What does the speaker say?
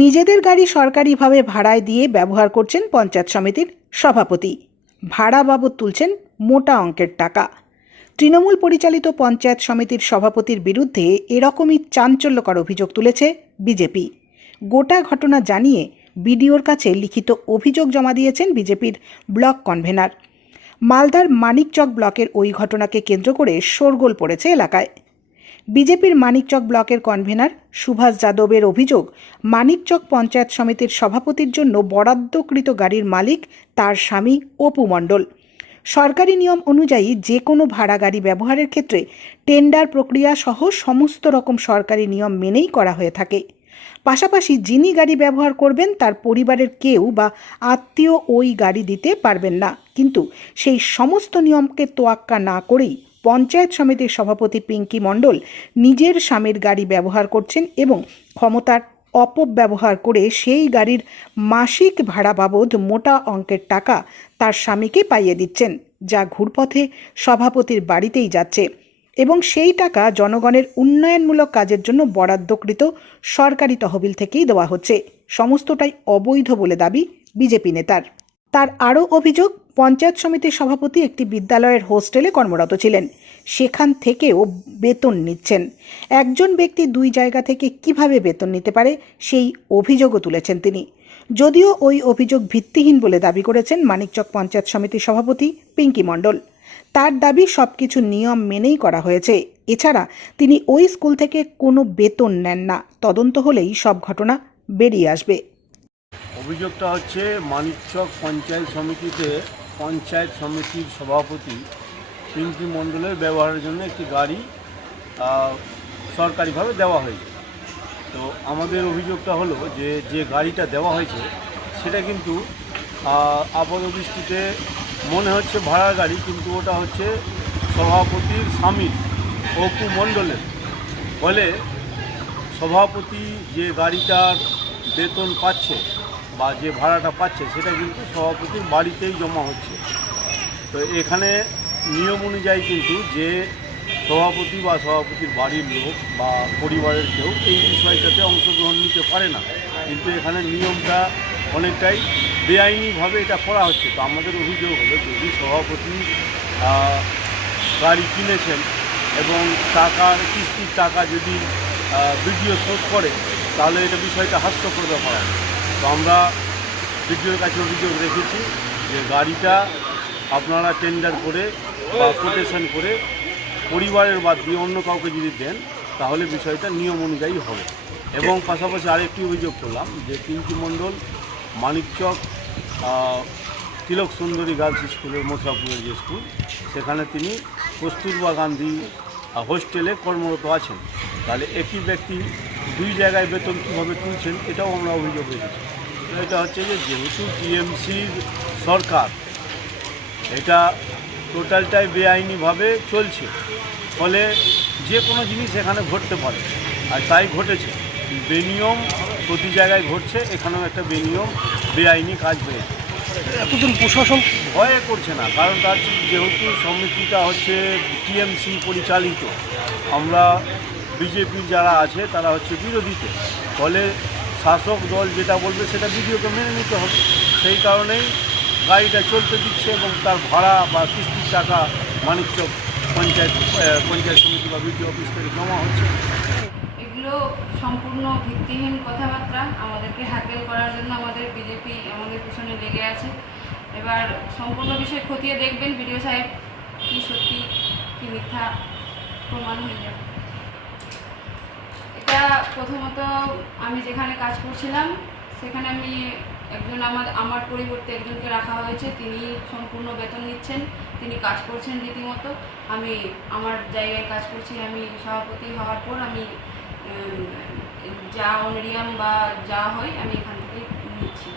নিজেদের গাড়ি সরকারিভাবে ভাড়ায় দিয়ে ব্যবহার করছেন পঞ্চায়েত সমিতির সভাপতি। ভাড়া বাবদ তুলছেন মোটা অঙ্কের টাকা। তৃণমূল পরিচালিত পঞ্চায়েত সমিতির সভাপতির বিরুদ্ধে এরকমই চাঞ্চল্যকর অভিযোগ তুলেছে বিজেপি। গোটা ঘটনা জানিয়ে বিডিওর কাছে লিখিত অভিযোগ জমা দিয়েছেন বিজেপির ব্লক কনভেনার। মালদার মানিকচক ব্লকের ওই ঘটনাকে কেন্দ্র করে শোরগোল পড়েছে এলাকায়। বিজেপির মানিকচক ব্লকের কনভেনার সুভাষ যাদবের অভিযোগ, মানিকচক পঞ্চায়েত সমিতির সভাপতির জন্য বরাদ্দকৃত গাড়ির মালিক তার স্বামী অপু মণ্ডল। সরকারি নিয়ম অনুযায়ী যে কোনো ভাড়া গাড়ি ব্যবহারের ক্ষেত্রে টেন্ডার প্রক্রিয়া সহ সমস্ত রকম সরকারি নিয়ম মেনেই করা হয়ে থাকে। পাশাপাশি যিনি গাড়ি ব্যবহার করবেন তার পরিবারের কেউ বা আত্মীয় ওই গাড়ি দিতে পারবেন না। কিন্তু সেই সমস্ত নিয়মকে তোয়াক্কা না করেই পঞ্চায়েত সমিতির সভাপতি পিঙ্কি মণ্ডল নিজের স্বামীর গাড়ি ব্যবহার করছেন এবং ক্ষমতার অপব্যবহার করে সেই গাড়ির মাসিক ভাড়া বাবদ মোটা অঙ্কের টাকা তার স্বামীকে পাইয়ে দিচ্ছেন, যা ঘুরপথে সভাপতির বাড়িতেই যাচ্ছে এবং সেই টাকা জনগণের উন্নয়নমূলক কাজের জন্য বরাদ্দকৃত সরকারি তহবিল থেকেই দেওয়া হচ্ছে। সমস্তটাই অবৈধ বলে দাবি বিজেপি নেতার। তার আরও অভিযোগ পঞ্চায়েত সমিতির সভাপতি একটি বিদ্যালয়ের হোস্টেলে কর্মরত ছিলেন। সেখান থেকেও বেতন নিচ্ছেন। একজন ব্যক্তি দুই জায়গা থেকে কীভাবে বেতন নিতে পারে সেই অভিযোগও তুলেছেন তিনি। যদিও ওই অভিযোগ ভিত্তিহীন বলে দাবি করেছেন মানিকচক পঞ্চায়েত সমিতির সভাপতি পিঙ্কি মণ্ডল। তার দাবি সব কিছু নিয়ম মেনেই করা হয়েছে। এছাড়া তিনি ওই স্কুল থেকে কোনো বেতন নেন না। তদন্ত হলেই সব ঘটনা বেরিয়ে আসবে। অভিযোগটা হচ্ছে মানিকচক পঞ্চায়েত সমিতিতে পঞ্চায়েত সমিতির সভাপতি পিঙ্কি মণ্ডলের ব্যবহারের জন্য একটি গাড়ি সরকারিভাবে দেওয়া হয়েছে। তো আমাদের অভিযোগটা হলো যে যে গাড়িটা দেওয়া হয়েছে, সেটা কিন্তু আপাতদৃষ্টিতে মনে হচ্ছে ভাড়ার গাড়ি, কিন্তু ওটা হচ্ছে সভাপতির স্বামীর অপু মণ্ডলের। ফলে সভাপতি যে গাড়িটার বেতন পাচ্ছে বা যে ভাড়াটা পাচ্ছে সেটা কিন্তু সভাপতির বাড়িতেই জমা হচ্ছে। তো এখানে নিয়ম অনুযায়ী কিন্তু যে সভাপতি বা সভাপতির বাড়ির লোক বা পরিবারের কেউ এই বিষয়টাতে অংশগ্রহণ নিতে পারে না। কিন্তু এখানে নিয়মটা অনেকটাই বেআইনিভাবে এটা করা হচ্ছে। তো আমাদের অভিযোগ হলো যদি সভাপতি গাড়ি কিনেছেন এবং টাকার, কিস্তির টাকা যদি ভিডিও শোধ করে, তাহলে এটা বিষয়টা হাস্যকর ব্যাপার। তো আমরা বিডিওর কাছে অভিযোগ রেখেছি যে গাড়িটা আপনারা টেন্ডার করে বা কোটেশন করে পরিবারের বাদ দিয়ে অন্য কাউকে যদি দেন, তাহলে বিষয়টা নিয়ম অনুযায়ী হবে। এবং পাশাপাশি আরেকটি অভিযোগ করলাম যে পিঙ্কি মণ্ডল মানিকচক তিলক সুন্দরী গার্লস স্কুলের মথুরাপুরের যে স্কুল, সেখানে তিনি কস্তুরবা গান্ধী হোস্টেলে কর্মরত আছেন। তাহলে একই ব্যক্তি দুই জায়গায় বেতন কীভাবে তুলছেন এটাও আমরা অভিযোগ রেখেছি। এটা হচ্ছে যে যেহেতু টিএমসির সরকার এটা টোটালটাই বেআইনিভাবে চলছে ফলে যে কোনো জিনিস এখানে ঘটতে পারে আর তাই ঘটেছে। বেনিয়ম প্রতি জায়গায় ঘটছে এখানেও একটা বেনিয়ম বেআইনি কাজ হয়েছে। এতদিন প্রশাসন? ভয়ে করছে না কারণ তার যেহেতু সমিতিটা হচ্ছে টিএমসি পরিচালিত আমরা বিজেপির যারা আছে, তারা হচ্ছে বিরোধীতে। ফলে শাসক দল যেটা বলবে সেটা বিডিওকে মেনে নিতে হবে। সেই কারণেই গাড়িটা চলতে দিচ্ছে এবং তার ভাড়া বা কিস্তির টাকা মানিকচক পঞ্চায়েত পঞ্চায়েত সমিতি বা বিডিও অফিস থেকে জমা হচ্ছে। এগুলো সম্পূর্ণ ভিত্তিহীন কথাবার্তা। আমাদেরকে হ্যাকেল করার জন্য আমাদের বিজেপি আমাদের পিছনে লেগে আছে। এবার সম্পূর্ণ বিষয় খতিয়ে দেখবেন, বিডিও সাহেব, কি সত্যি, কি মিথ্যা প্রমাণ হয়ে যাবে। এটা প্রথমত আমি যেখানে কাজ করছিলাম, সেখানে আমি একজন আমার আমার পরিবর্তে একজনকে রাখা হয়েছে। তিনি সম্পূর্ণ বেতন নিচ্ছেন, তিনি কাজ করছেন রীতিমতো। আমি আমার জায়গায় কাজ করছি, আমি সভাপতি হওয়ার পর আমি যা অনারিয়াম বা যা হয় আমি এখান থেকে নিচ্ছি।